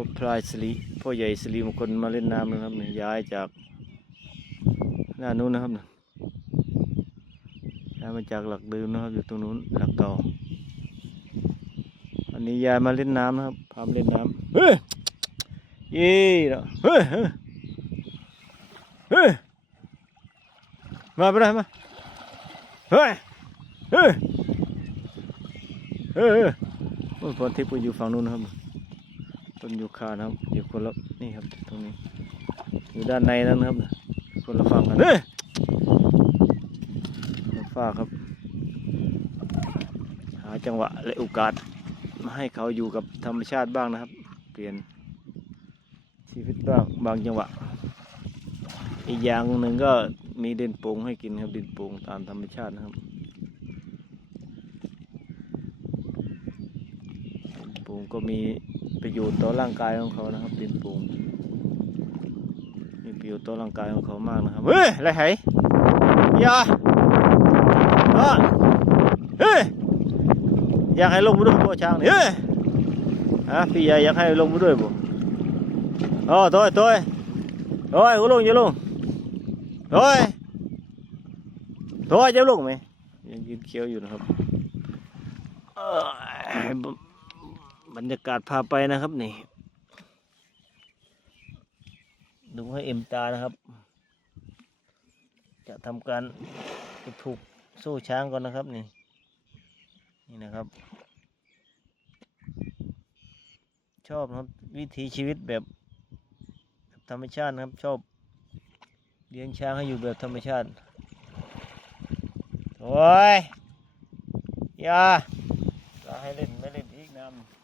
พ่อพลายสิริพ่อใหญ่สิริมงคลมาเล่นน้ำนะครับย้ายจากหน้านู้นนะครับย้ายมาจากหลักเดิมนะครับอยู่ตรงนู้นหลักเก่าอันนี้ยายมาเล่นน้ำนะครับพามเล่นน้ำเฮ้ยเย่เนาะเฮ้ยเฮ้ยเฮ้ยมาไปเลยมาเฮ้ยเฮ้ยเฮ้ยเฮ้ยพรทิพย์ก็อยู่ฝั่งนู้นนะครับ ต้นยูคานะครับอยู่คนละนี่ครับตรงนี้ อยู่ด้านในนั้นนะครับ คนละฝั่งกันเฮ้ยฝ้าครับ หาจังหวะและโอกาสมาให้เขาอยู่กับธรรมชาติบ้างนะครับ เปลี่ยนชีวิตบ้างบางจังหวะ อีกอย่างหนึ่งก็มีดินโป่งให้กินครับดินโป่งตามธรรมชาตินะครับดินโป่งก็มี ประโยชน์ต่อร่างกายของเขานะครับดินป่งมีประโยชน์ต่อร่างกายของเขามากนะครับเฮ้ยอะไรไหอยาอะเฮ้ยอยากให้ลงมาด้วยพ่ช้างนี่เฮ้ยฮะพี่ใหญ่อยากให้ลงมาด้วยบ่อ๋อตัวตัวโอ้ยกูลงอย่าลงโอ้ยโอ้ยจะลงไหมยังยืนเคี้ยวอยู่นะครับเอ้ย บรรยากาศพาไปนะครับนี่ ดูให้เอ็มตานะครับ จะทำการถูกสู้ช้างก่อนนะครับนี่ นี่นะครับ ชอบนะครับวิถีชีวิตแบบแบบธรรมชาตินะครับ ชอบเลี้ยงช้างให้อยู่แบบธรรมชาติ โอ้ยอย่าจะให้เล่นไม่เล่นอีกน้ำ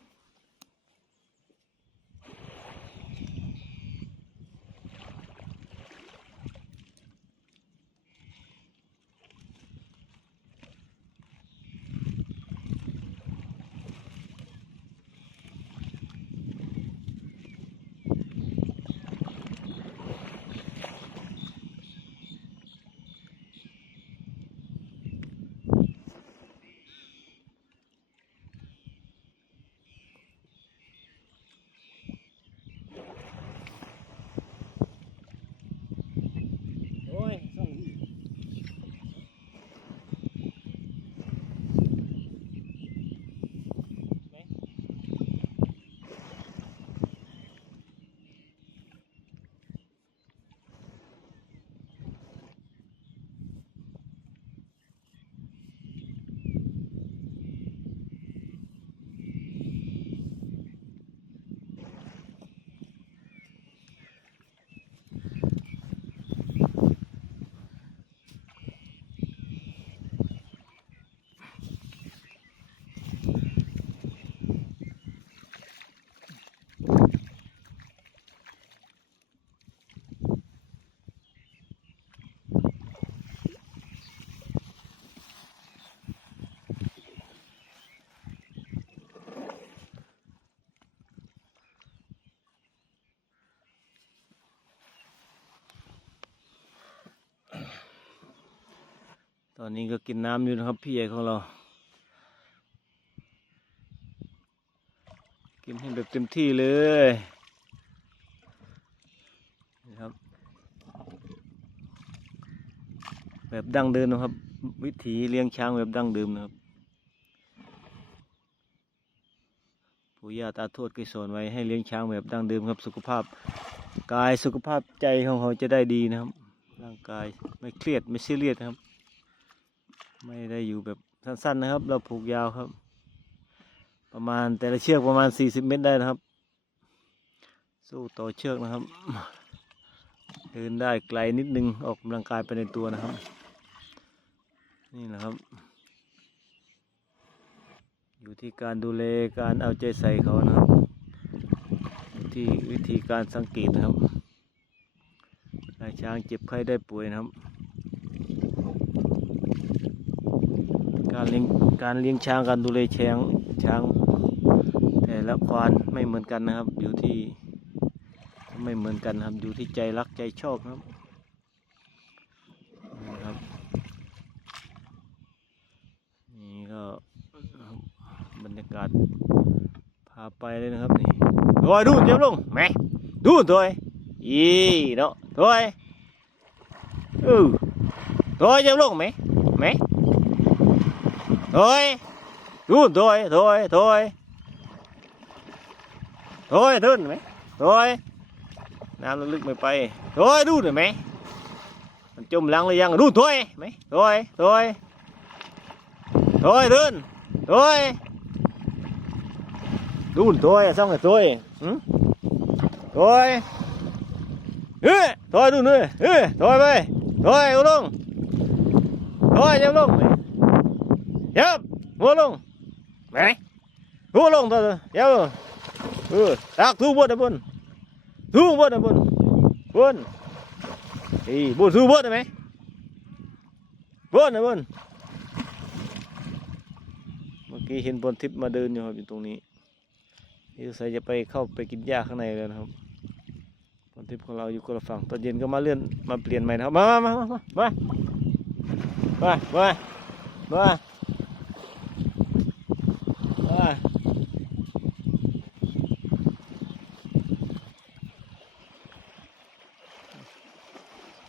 ตอนนี้ก็กินน้ำอยู่นะครับพี่ใหญ่ของเรา กินให้แบบเต็มที่เลยนะครับ แบบดั้งเดิมนะครับ วิถีเลี้ยงช้างแบบดั้งเดิมนะครับปู่ย่าตาทวดเคยสอนไว้ให้เลี้ยงช้างแบบดั้งเดิมครับ สุขภาพกายสุขภาพใจของเขาจะได้ดีนะครับ ร่างกายไม่เครียดไม่ซีเรียสนะครับ ไม่ได้อยู่แบบสั้นๆนะครับ เราผูกยาวครับ ประมาณแต่ละเชือกประมาณ 40 เมตรได้นะครับ สู้ต่อเชือกนะครับ เดินได้ไกลนิดนึงออกกำลังกายไปในตัวนะครับ นี่นะครับ อยู่ที่การดูแลการเอาใจใส่เขานะครับ ที่วิธีการสังเกตนะครับนายช้างเจ็บไข้ได้ป่วยนะครับ การเลี้ยงการเลี้ยงช้างการดูแลช้างช้าง แต่ละควานไม่เหมือนกันนะครับอยู่ที่ไม่เหมือนกันครับอยู่ที่ใจรักใจชอบครับนี่ครับนี่ก็บรรยากาศพาไปเลยนะครับนี่ thôi đu tiếp luôn mẹ đu thôi ý đó thôi ừ thôi tiếp luôn mẹ mẹ thôi. Luôn thôi thôi thôi. Thôi đơn rồi mẹ thôi. Làm lực lực mày bay thôi đun rồi mẹ mình chôm lăng lên răng đun thôi mẹ thôi thôi. Thôi đơn thôi. Đun thôi xong rồi thôi. Ừ? thôi. Ừ, thôi đun thôi. Ừ, thôi bay thôi đúng không thôi nhâm luôn mày. ยับวัวลงไปหนวัวลงตัวยับเออตักทูบดนะบุญทูบดนะบุญบุญอีบุญทูบดได้ไหมบุญนะบุญเมื่อกี้เห็นบนทิพย์มาเดินอยู่ครับอยู่ตรงนี้นี่ใส่จะไปเข้าไปกินหญ้าข้างในแล้วนะครับบนทิพย์ของเราอยู่คนละฝั่งตอนเย็นก็มาเลื่อนมาเปลี่ยนใหม่นะครับมามามามามามามามา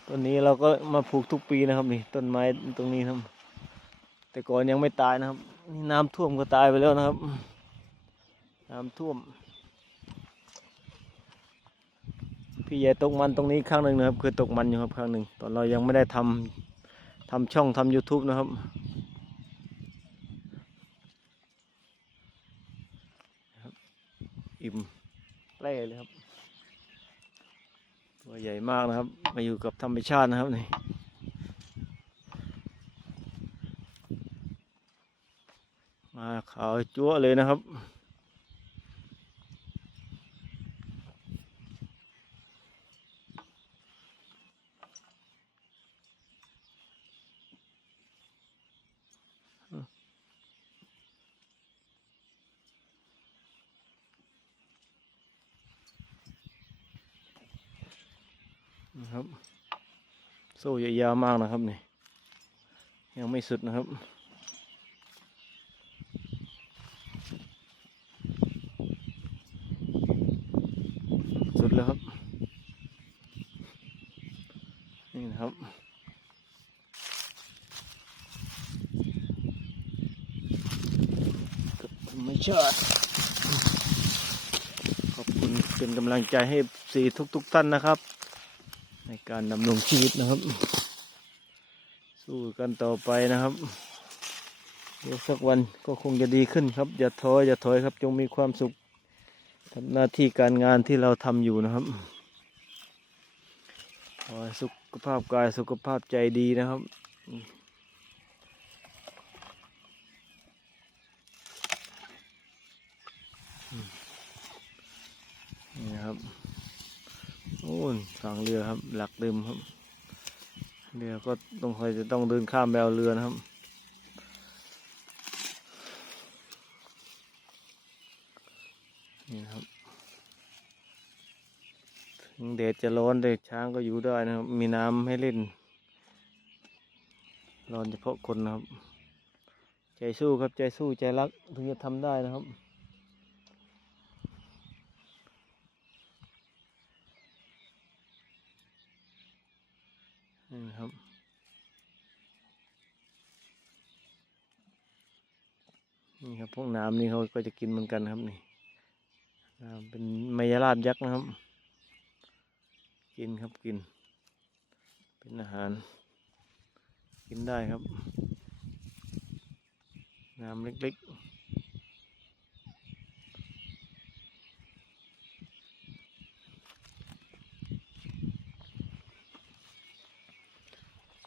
ต้นนี้เราก็มาปลูกทุกปีนะครับนี่ต้นไม้ตรงนี้ครับ แต่ก่อนยังไม่ตายนะครับนี่น้ำท่วมก็ตายไปแล้วนะครับ น้ำท่วม พี่ใหญ่ตกมันตรงนี้ครั้งหนึ่งนะครับเคยตกมันอยู่ครับครั้งหนึ่งตอนเรายังไม่ได้ทำทำช่องทำ YouTube นะครับครับอิ่มแปร่เลยครับ ตัวใหญ่มากนะครับ มาอยู่กับธรรมชาตินะครับนี่มาขาวจั๊วเลยนะครับ นะครับ โซ่ยาวๆมากนะครับนี่ยังไม่สุดนะครับสุดแล้วครับ นี่นะครับกับธรรมชาติขอบคุณเป็นกำลังใจให้สีทุกๆท่านนะครับ การดำรงชีวิตนะครับ สู้กันต่อไปนะครับ เดี๋ยวสักวันก็คงจะดีขึ้นครับ อย่าท้ออย่าถอยครับ จงมีความสุขทำหน้าที่การงานที่เราทำอยู่นะครับขอสุขภาพกายสุขภาพใจดีนะครับ นี่นะครับ โอ้ยฝั่งเรือครับ หลักเดิมครับ เรือก็ต้องคอยจะต้องเดินข้ามไปเอาเรือนะครับนี่ครับถึงแดดจะร้อนแต่ช้างก็อยู่ได้นะครับ มีน้ำให้เล่น ร้อนเฉพาะคนนะครับ ใจสู้ครับใจสู้ใจรักถึงจะทำได้นะครับ นี่นะครับ นี่ครับพ วกน้ำนี่เขาก็จะกินเหมือนกันครับนี่น้ำเป็นไมยราบยักษ์นะครับ กินครับกิน เป็นอาหาร กินได้ครับ น้ำเล็กๆ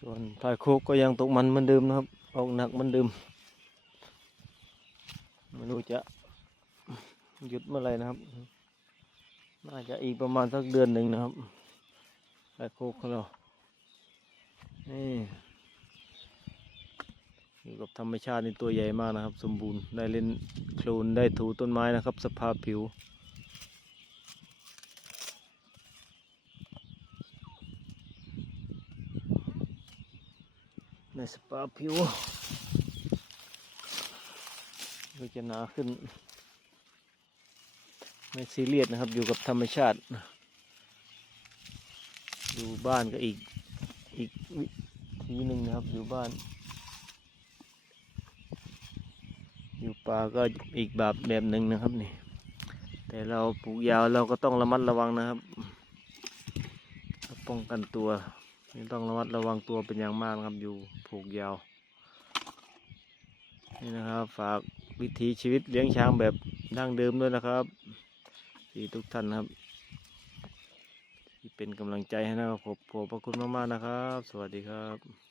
ส่วนพายโคกก็ยังตกมันเหมือนเดิมนะครับ ออกหนักเหมือนเดิม จะหยุดเมื่อไรนะครับ น่าจะอีกประมาณสักเดือนหนึ่งนะครับพายโคกของเรานี่อยู่กับธรรมชาติในตัวใหญ่มากนะครับ สมบูรณ์ได้เล่นโคลนได้ถูต้นไม้นะครับ สภาพผิวในสภาพผิว ก็จะหนาขึ้น ไม่ซีเรียสนะครับ อยู่กับธรรมชาติ อยู่บ้านก็อีกอีกวิธีหนึ่งนะครับ อยู่บ้าน อยู่ป่าก็อีกแบบแบบหนึ่งนะครับนี่ แต่เราปลูกยาวเราก็ต้องระมัดระวังนะครับ ป้องกันตัวนี่ต้องระมัดระวังตัวเป็นอย่างมากนะครับ อยู่ผูกยาว นี่นะครับ ฝาก วิถีชีวิตเลี้ยงช้างแบบดั้งเดิมด้วยนะครับ ที่ทุกท่านครับ ที่เป็นกำลังใจให้นะครับขอบขอบพระคุณมากๆนะครับ สวัสดีครับ